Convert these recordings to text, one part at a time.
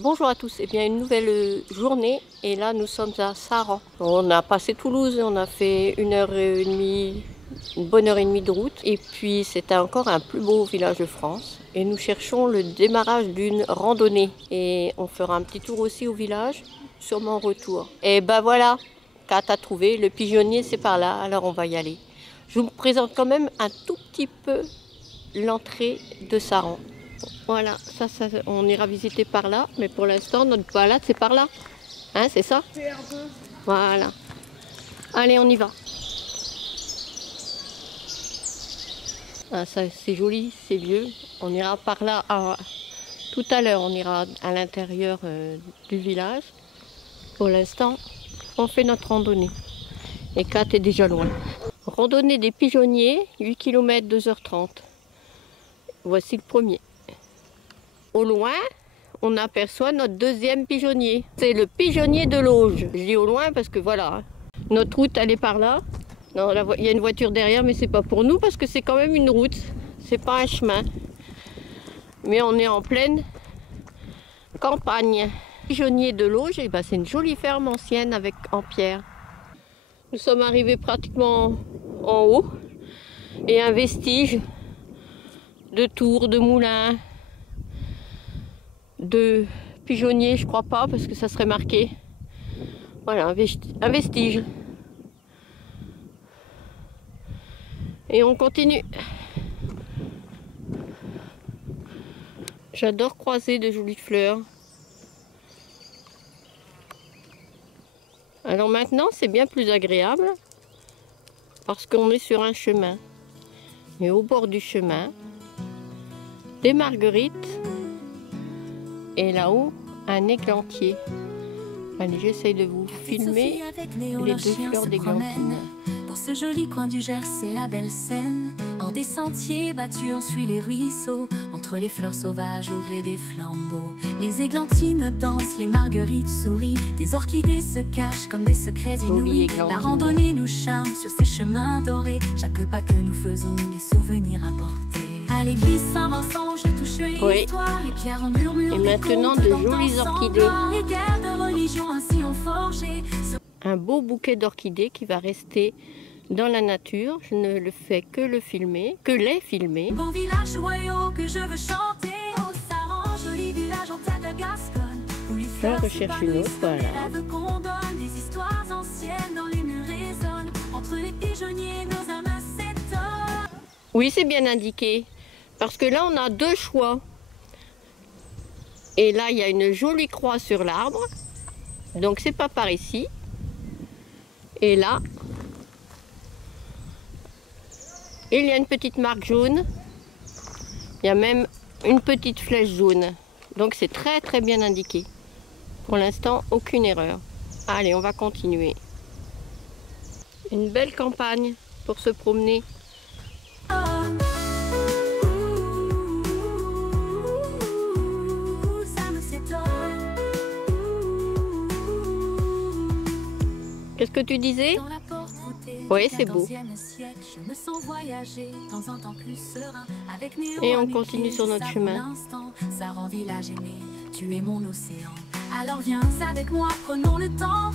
Bonjour à tous, et bien une nouvelle journée et là nous sommes à Saran. On a passé Toulouse, on a fait une bonne heure et demie de route et puis c'était encore un plus beau village de France et nous cherchons le démarrage d'une randonnée et on fera un petit tour aussi au village, sûrement en retour. Et ben voilà, Kat a trouvé, le pigeonnier c'est par là, alors on va y aller. Je vous présente quand même un tout petit peu l'entrée de Saran. Voilà, ça, on ira visiter par là, mais pour l'instant, notre balade, c'est par là. Hein, c'est ça? Voilà. Allez, on y va. Ah, ça, c'est joli, c'est vieux. On ira par là. Tout à l'heure, on ira à l'intérieur du village. Pour l'instant, on fait notre randonnée. Et Kat est déjà loin. Randonnée des pigeonniers, 8 km, 2h30. Voici le premier. Au loin, on aperçoit notre deuxième pigeonnier. C'est le pigeonnier de l'Auge. Je dis au loin parce que voilà, notre route elle est par là. Non, il y a une voiture derrière, mais c'est pas pour nous parce que c'est quand même une route. C'est pas un chemin. Mais on est en pleine campagne. Pigeonnier de l'Auge, et ben, c'est une jolie ferme ancienne en pierre. Nous sommes arrivés pratiquement en haut et un vestige de tours, de moulins, de pigeonnier, je crois pas, parce que ça serait marqué. Voilà, un vestige. Et on continue. J'adore croiser de jolies fleurs. Alors maintenant, c'est bien plus agréable parce qu'on est sur un chemin. Et au bord du chemin, des marguerites. Et là-haut, un églantier. Allez, j'essaye de vous filmer les deux fleurs d'églantine. Dans ce joli coin du Gers, c'est la belle Seine. Hors des sentiers battus, on suit les ruisseaux. Entre les fleurs sauvages au gré des flambeaux. Les églantines dansent, les marguerites sourient. Des orchidées se cachent comme des secrets inouïs. La randonnée nous charme sur ces chemins dorés. Chaque pas que nous faisons, des souvenirs apportés. À l'église Saint-Vincent, je touche l'histoire, les pierres en murmure. Et maintenant, de jolies orchidées. Les guerres de religion ainsi ont forgé. Un beau bouquet d'orchidées qui va rester dans la nature. Je ne le fais que les filmer. Bon village joyau que je veux chanter. Oh, Saran, joli village en tête de Gascogne. Je recherche une autre, voilà. Qu'on donne des histoires anciennes dans les murs résonnent. Entre les pigeonniers, nos âmes s'étonnent. Oui, c'est bien indiqué. Parce que là, on a deux choix. Et là, il y a une jolie croix sur l'arbre. Donc, c'est pas par ici. Et là, il y a une petite marque jaune. Il y a même une petite flèche jaune. Donc, c'est très, très bien indiqué. Pour l'instant, aucune erreur. Allez, on va continuer. Une belle campagne pour se promener. Qu'est-ce que tu disais? Oui, c'est beau. Et on continue sur notre chemin. Saran village aimé, tu es mon océan. Alors viens avec moi, prenons le temps.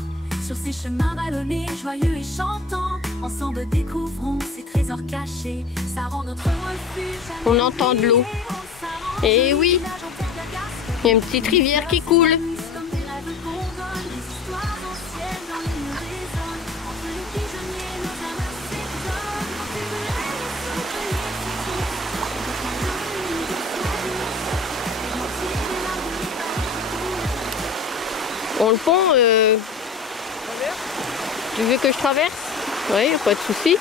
Sur ces chemins ballonnés, joyeux et chantants. Ensemble découvrons ces trésors cachés. Saran notre refuge. On entend de l'eau. Et oui, il y a une petite rivière qui coule. Bon, le pont, tu veux que je traverse? Oui, pas de souci.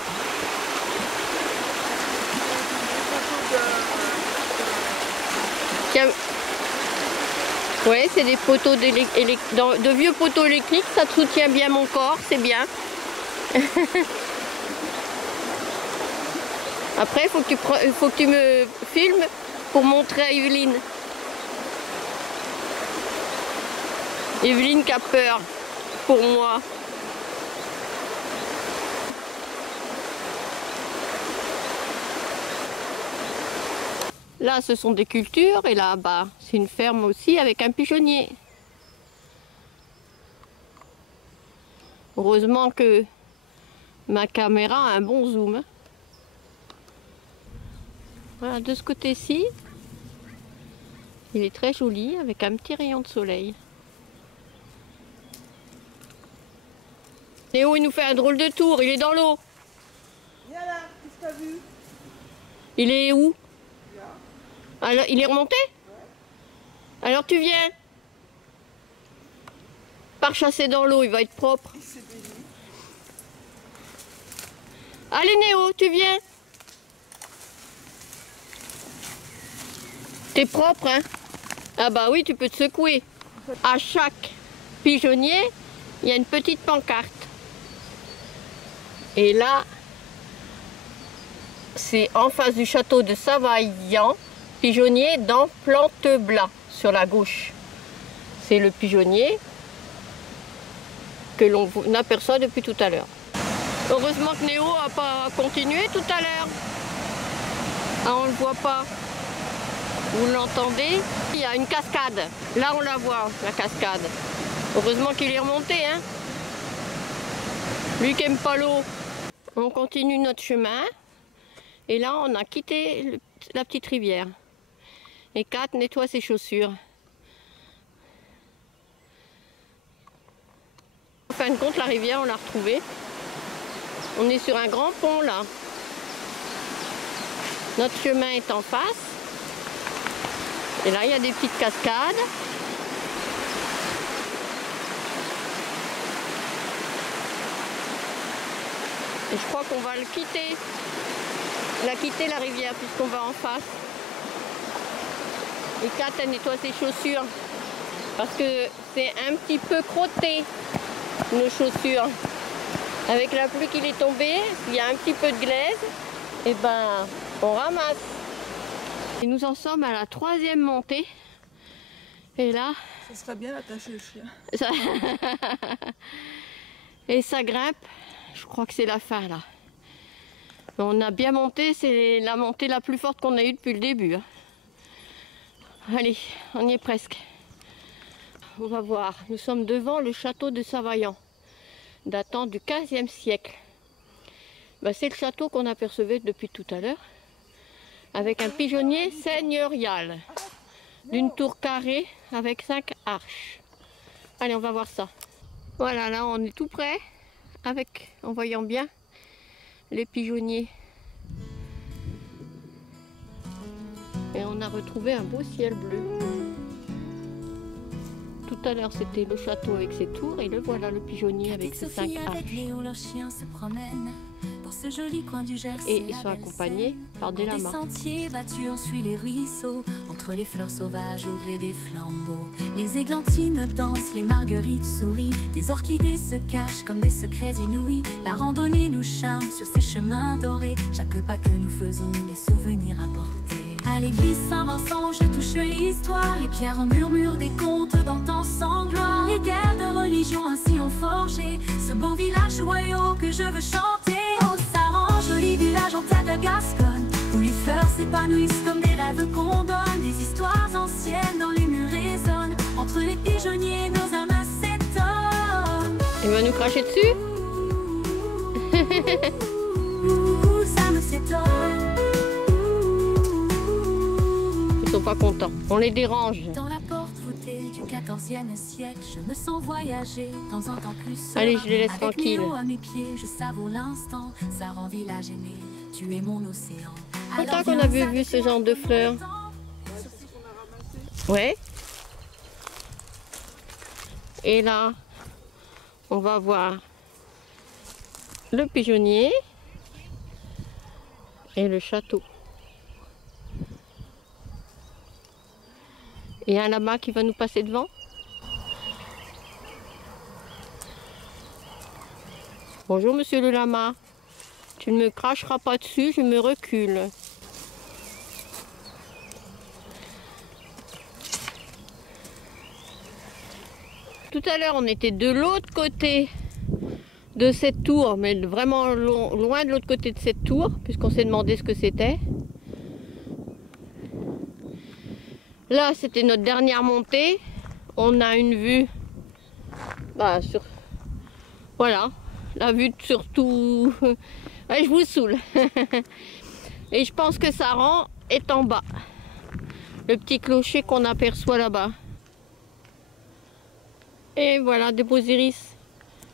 Ouais, c'est des poteaux de vieux poteaux électriques, ça soutient bien mon corps, c'est bien. Après, il faut que tu me filmes pour montrer à Evelyne. Evelyne qui a peur pour moi. Là, ce sont des cultures et là-bas, c'est une ferme aussi avec un pigeonnier. Heureusement que ma caméra a un bon zoom. Voilà, de ce côté-ci, il est très joli avec un petit rayon de soleil. Léo, il nous fait un drôle de tour, il est dans l'eau. Viens là, qu'est-ce que t'as vu? Il est où? Alors, il est remonté? Ouais. Alors tu viens? Par chasser dans l'eau, il va être propre. Allez Néo, tu viens? T'es propre, hein? Ah bah oui, tu peux te secouer. À chaque pigeonnier, il y a une petite pancarte. Et là, c'est en face du château de Savaillant, pigeonnier dans Planteblas, sur la gauche. C'est le pigeonnier que l'on aperçoit depuis tout à l'heure. Heureusement que Néo n'a pas continué tout à l'heure. Ah, on ne le voit pas. Vous l'entendez? Il y a une cascade. Là, on la voit, la cascade. Heureusement qu'il est remonté, hein. Lui qui n'aime pas l'eau. On continue notre chemin. Et là, on a quitté la petite rivière. Et Kat nettoie ses chaussures. En fin de compte, la rivière, on l'a retrouvée. On est sur un grand pont, là. Notre chemin est en face. Et là, il y a des petites cascades. Et je crois qu'on va quitter la rivière puisqu'on va en face. Et Kat, elle nettoie ses chaussures parce que c'est un petit peu crotté, nos chaussures. Avec la pluie qui est tombée, il y a un petit peu de glaise, et ben on ramasse. Et nous en sommes à la 3e montée. Et là... Ça serait bien d'attacher le chien. Ça... Et ça grimpe. Je crois que c'est la fin là. On a bien monté, c'est la montée la plus forte qu'on a eue depuis le début. Allez, on y est presque. On va voir. Nous sommes devant le château de Savaillant, datant du 15e siècle. Ben, c'est le château qu'on apercevait depuis tout à l'heure, avec un pigeonnier seigneurial, d'une tour carrée avec 5 arches. Allez, on va voir ça. Voilà, là on est tout près, en voyant bien les pigeonniers. Et on a retrouvé un beau ciel bleu. Tout à l'heure c'était le château avec ses tours et le voilà le pigeonnier avec ses 5 arches. Ce joli coin du Gers, et ils sont accompagnés par des lamas. Des sentiers battus, on suit les ruisseaux, entre les fleurs sauvages au gré des flambeaux. Les églantines dansent, les marguerites sourient, des orchidées se cachent comme des secrets inouïs. La randonnée nous charme sur ces chemins dorés, chaque pas que nous faisons, les souvenirs apportés. À l'église Saint-Vincent, je touche l'histoire, les pierres murmurent des contes d'antan sans gloire. Les guerres de religion ainsi ont forgé ce beau village joyau que je veux chanter. Joli village en tête de Gascogne, où les fleurs s'épanouissent comme des rêves qu'on donne. Des histoires anciennes dans les murs résonnent, entre les pigeonniers nos âmes s'étonnent. Il va nous cracher dessus. Ça me s'étonne. Ils sont pas contents, on les dérange. Dans la porte voûtée du 14e siècle, je me sens voyager dans un temps plus serein. Allez, je les laisse tranquilles. Avec Néo à mes pieds, je savoure l'instant, ça rend village aimé, tu es mon océan. Longtemps qu'on avait vu ce genre de fleurs. Ouais. Et là, on va voir le pigeonnier et le château. Et un lama qui va nous passer devant. Bonjour monsieur le lama. Tu ne me cracheras pas dessus, je me recule. Tout à l'heure on était de l'autre côté de cette tour, mais vraiment loin de l'autre côté de cette tour, puisqu'on s'est demandé ce que c'était. Là, c'était notre dernière montée. On a une vue sur... Voilà, la vue sur tout... Ouais, je vous saoule. Et je pense que Saran est en bas. Le petit clocher qu'on aperçoit là-bas. Et voilà, des beaux iris.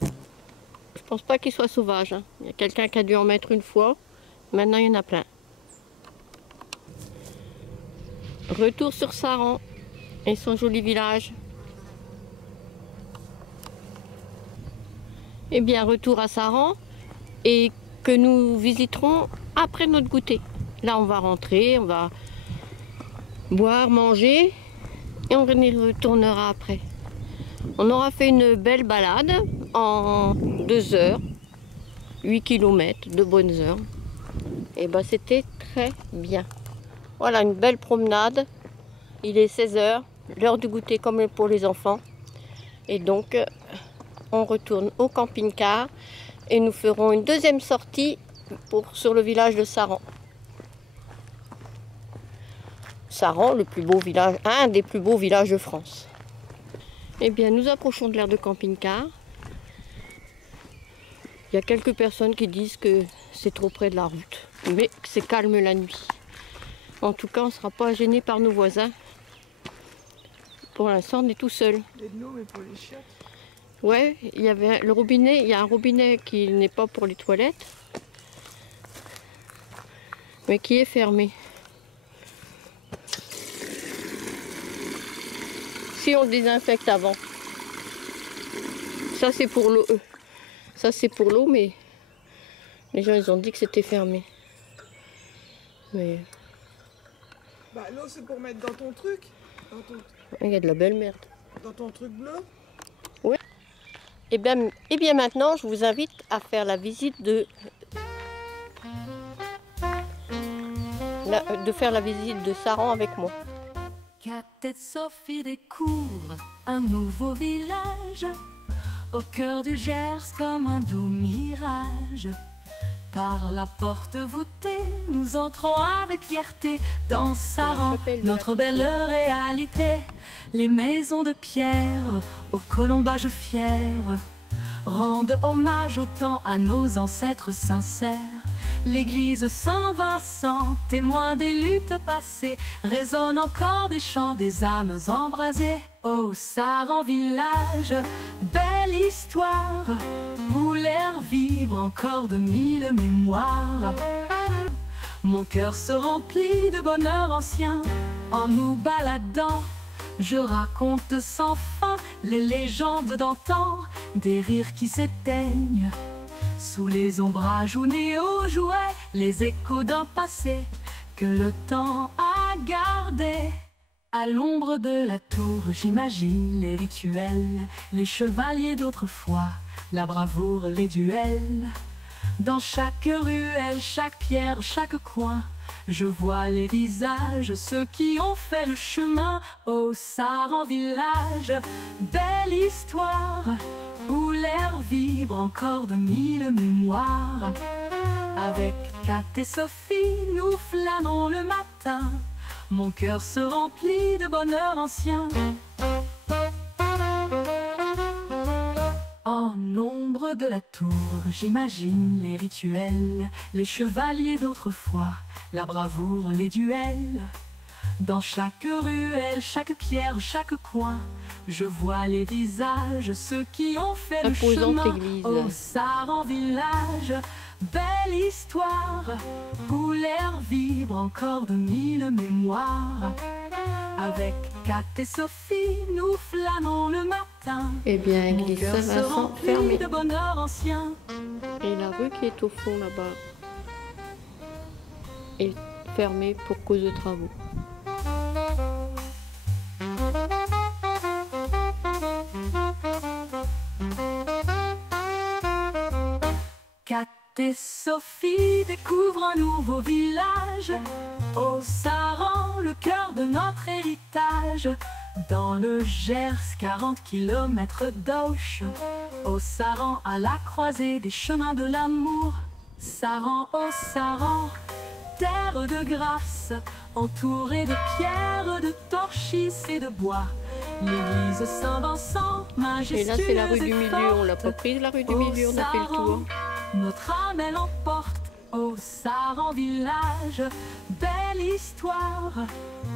Je pense pas qu'ils soient sauvages. Hein. Il y a quelqu'un qui a dû en mettre une fois. Maintenant, il y en a plein. Retour sur Saran et son joli village. Eh bien, retour à Saran et que nous visiterons après notre goûter. Là, on va rentrer, on va boire, manger et on y retournera après. On aura fait une belle balade en 2 heures, 8 km, de bonnes heures. Et ben, c'était très bien. Voilà, une belle promenade. Il est 16 heures, l'heure du goûter comme pour les enfants. Et donc, on retourne au camping-car et nous ferons une deuxième sortie sur le village de Saran. Saran, le plus beau village, un des plus beaux villages de France. Eh bien, nous approchons de l'aire de camping-car. Il y a quelques personnes qui disent que c'est trop près de la route, mais que c'est calme la nuit. En tout cas, on ne sera pas gêné par nos voisins. Pour l'instant, on est tout seul. Il y a de l'eau, mais pour les chiottes. Ouais, il y avait le robinet. Il y a un robinet qui n'est pas pour les toilettes, mais qui est fermé. Si on le désinfecte avant. Ça c'est pour l'eau. Ça c'est pour l'eau, mais les gens ils ont dit que c'était fermé. Mais Bah, l'eau, c'est pour mettre dans ton truc. il y a de la belle merde. Dans ton truc bleu. Oui. Et bien maintenant, je vous invite à faire la visite de Saran avec moi. Kat et Sophie découvrent un nouveau village au cœur du Gers comme un doux mirage. Par la porte voûtée, nous entrons avec fierté dans Saran, notre belle réalité. Les maisons de pierre, aux colombages fiers, rendent hommage autant à nos ancêtres sincères. L'église Saint-Vincent, témoin des luttes passées, résonne encore des chants des âmes embrasées. Ô Saran village, belle histoire, où l'air vibre encore de 1000 mémoires. Mon cœur se remplit de bonheur ancien, en nous baladant. Je raconte sans fin les légendes d'antan, des rires qui s'éteignent sous les ombrages où Néo jouait, les échos d'un passé que le temps a gardé. À l'ombre de la tour, j'imagine les rituels, les chevaliers d'autrefois, la bravoure, les duels. Dans chaque ruelle, chaque pierre, chaque coin, je vois les visages, ceux qui ont fait le chemin. Ô Saran village, belle histoire, où l'air vibre encore de 1000 mémoires. Avec Kat et Sophie, nous flânons le matin, mon cœur se remplit de bonheur ancien. En ombre de la tour, j'imagine les rituels, les chevaliers d'autrefois, la bravoure, les duels. Dans chaque ruelle, chaque pierre, chaque coin, je vois les visages, ceux qui ont fait le chemin. Ô Saran village, belle histoire, où l'air vibre encore de 1000 mémoires. Avec Kat et Sophie, nous flânons le matin. Eh bien, église Saint-Vincent fermée. De bonheur ancien. Et la rue qui est au fond là-bas est fermée pour cause de travaux. Kat et Sophie découvrent un nouveau village, au Saran, le cœur de notre héritage. Dans le Gers, 40 km d'Auch, au Saran, à la croisée des chemins de l'amour. Saran, oh Saran, terre de grâce, entourée de pierres, de torchis et de bois. L'église Saint-Vincent, majestueuse Et là, c'est la rue du milieu. forte. On l'a pas prise, la rue du milieu. On a fait le tour. Notre âme elle emporte au Saran village, belle histoire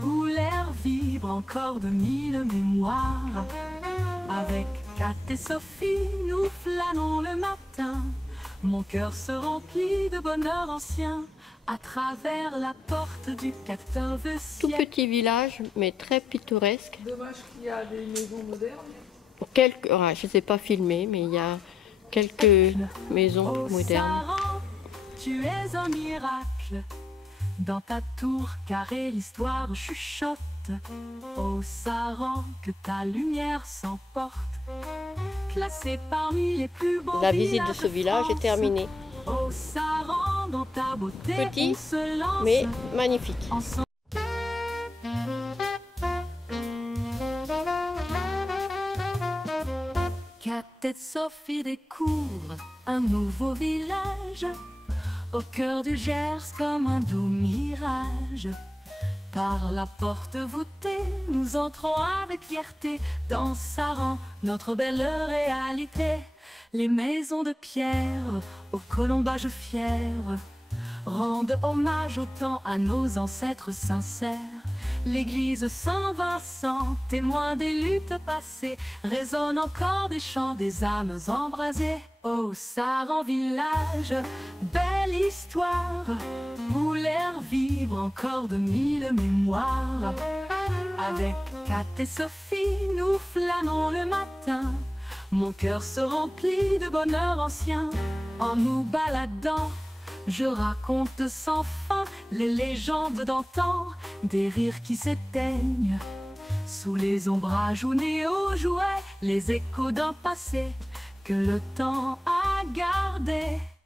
où l'air vibre encore de mille mémoires. Avec Kat et Sophie, nous flânons le matin. Mon cœur se remplit de bonheur ancien à travers la porte du 14e Tout siècle. petit village, mais très pittoresque. Dommage qu'il y a des maisons modernes. Je ne sais pas filmer, mais il y a quelques maisons Ô modernes. Saran, tu es un miracle. Dans ta tour carrée, l'histoire chuchote. Ô Saran, que ta lumière s'emporte. Classé parmi les plus beaux La visite de villages ce village est France. terminée. Ô Saran, dans ta beauté, Petit, on se lance Mais magnifique. ensemble. Kat et Sophie découvrent un nouveau village au cœur du Gers comme un doux mirage. Par la porte voûtée, nous entrons avec fierté dans Saran, notre belle réalité. Les maisons de pierre, au colombage fier, rendent hommage au temps à nos ancêtres sincères. L'église Saint-Vincent, témoin des luttes passées, résonne encore des chants des âmes embrasées. Ô Saran village, belle histoire, où l'air vibre encore de mille mémoires. Avec Kat et Sophie, nous flânons le matin. Mon cœur se remplit de bonheur ancien en nous baladant. Je raconte sans fin les légendes d'antan, des rires qui s'éteignent sous les ombrages où Néo jouait, les échos d'un passé que le temps a gardé.